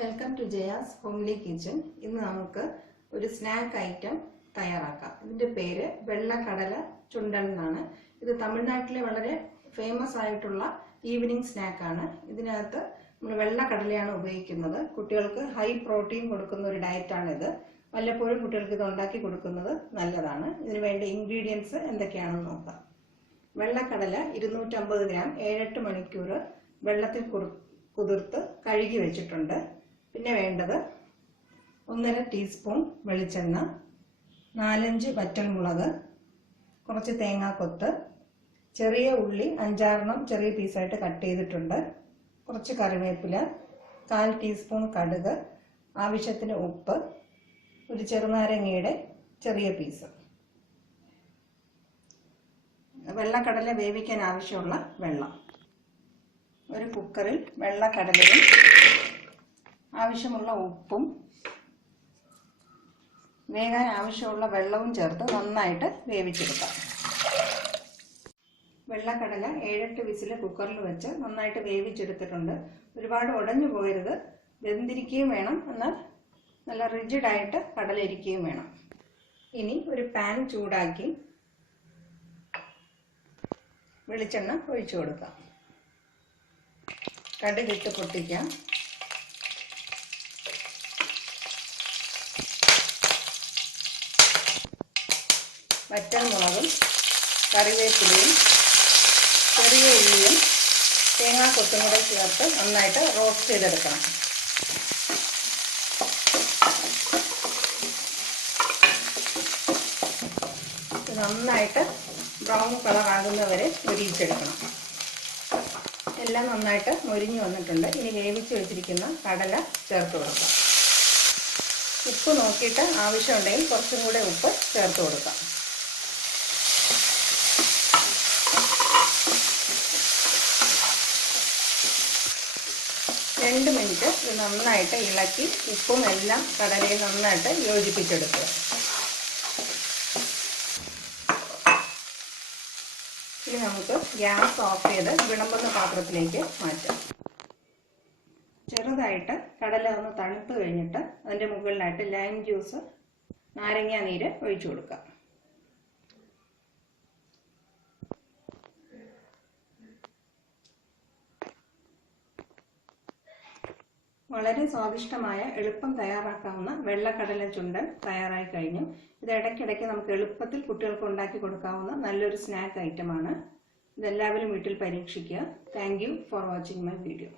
Welcome to Jaya's homely kitchen. ഇന്ന് നമുക്ക് ഒരു സ്നാക്ക് ഐറ്റം തയ്യാറാക്കാം. ഇതിന്റെ പേര് വെള്ളക്കടല ചുണ്ടൻ എന്നാണ്. ഇത് തമിഴ്നാട്ടിലെ വളരെ ഫേമസ് ആയിട്ടുള്ള ഈവനിങ് സ്നാക്കാണ്. ഇതിനകത്ത് നമ്മൾ വെള്ളക്കടലയാണ് ഉപയോഗിക്കുന്നത്. കുട്ടികൾക്ക് ഹൈ പ്രോട്ടീൻ കൊടുക്കുന്ന ഒരു ഡയറ്റാണിത്. വല്ലപ്പോഴും കുട്ടികൾക്ക് ഇത് ഉണ്ടാക്കി കൊടുക്കുന്നത് നല്ലതാണ്. ഇതിന് വേണ്ട ഇൻഗ്രീഡിയൻസ് എന്തൊക്കെയാണെന്ന് നോക്കാം. വെള്ളക്കടല 250 ഗ്രാം 7-8 മണിക്കൂർ വെള്ളത്തിൽ കുതിർത്ത് കഴുകി വെച്ചിട്ടുണ്ട്. പിന്നെ വേണ്ടത് 1.5 ടീസ്പൂൺ വെളിച്ചെണ്ണ, 4-5 വറ്റൽമുളക്, കുറച്ച് തേങ്ങാക്കൊത്ത്, ചെറിയ ഉള്ളി 5-6 ചെറിയ പീസായിട്ട് കട്ട് ചെയ്തിട്ടുണ്ട്, കുറച്ച് കറിവേപ്പില, 1/4 ടീസ്പൂൺ കടുക്, ആവശ്യത്തിന് ഉപ്പ്, ഒരു ചെറുനാരങ്ങയുടെ ചെറിയ പീസ്. വെള്ളക്കടല വേവിക്കാൻ ആവശ്യമുള്ള വെള്ളം. ഒരു കുക്കറിൽ വെള്ളക്കടലയും ആവശ്യമുള്ള ഉപ്പും വേകാൻ ആവശ്യമുള്ള വെള്ളവും ചേർത്ത് നന്നായിട്ട് വേവിച്ചെടുക്കാം. വെള്ളക്കടല 7-8 വിസിൽ കുക്കറിൽ വെച്ച് നന്നായിട്ട് വേവിച്ചെടുത്തിട്ടുണ്ട്. ഒരുപാട് ഉടഞ്ഞു പോകരുത്, വെന്തിരിക്കുകയും വേണം, എന്നാൽ നല്ല റിജിഡായിട്ട് കടല ഇരിക്കുകയും വേണം. ഇനി ഒരു പാൻ ചൂടാക്കി വെളിച്ചെണ്ണ ഒഴിച്ചു കൊടുക്കാം. കടുകിട്ട് പൊട്ടിക്കാം. വറ്റൽമുളകും കറിവേപ്പിലയും ചെറിയ ഉള്ളിയും തേങ്ങാക്കൊത്തും കൂടെ ചേർത്ത് നന്നായിട്ട് റോസ്റ്റ് ചെയ്തെടുക്കണം. നന്നായിട്ട് ബ്രൗൺ കളർ ആകുന്നവരെ മൊരിയിച്ചെടുക്കണം. എല്ലാം നന്നായിട്ട് മൊരിഞ്ഞു വന്നിട്ടുണ്ട്. ഇനി വേവിച്ച് വെച്ചിരിക്കുന്ന കടല ചേർത്ത് കൊടുക്കാം. ഉപ്പ് നോക്കിയിട്ട് ആവശ്യമുണ്ടെങ്കിൽ കുറച്ചും കൂടെ ഉപ്പ് ചേർത്ത് കൊടുക്കാം. രണ്ട് മിനിറ്റ് ഇത് നന്നായിട്ട് ഇളക്കി ഉപ്പും എല്ലാം കടലയിൽ നന്നായിട്ട് യോജിപ്പിച്ചെടുക്കുക. ഇനി നമുക്ക് ഗ്യാസ് ഓഫ് ചെയ്ത് വിളമ്പുന്ന പാത്രത്തിലേക്ക് മാറ്റാം. ചെറുതായിട്ട് കടല ഒന്ന് തണുത്ത് കഴിഞ്ഞിട്ട് അതിൻ്റെ മുകളിലായിട്ട് ലൈം ജ്യൂസ്, നാരങ്ങ നീര് ഒഴിച്ചു കൊടുക്കാം. വളരെ സ്വാദിഷ്ടമായ എളുപ്പം തയ്യാറാക്കാവുന്ന വെള്ളക്കടല ചുണ്ടൻ തയ്യാറായി കഴിഞ്ഞു. ഇത് ഇടയ്ക്കിടയ്ക്ക് നമുക്ക് എളുപ്പത്തിൽ കുട്ടികൾക്ക് ഉണ്ടാക്കി കൊടുക്കാവുന്ന നല്ലൊരു സ്നാക്ക് ഐറ്റമാണ്. ഇതെല്ലാവരും വീട്ടിൽ പരീക്ഷിക്കുക. Thank you for watching my video.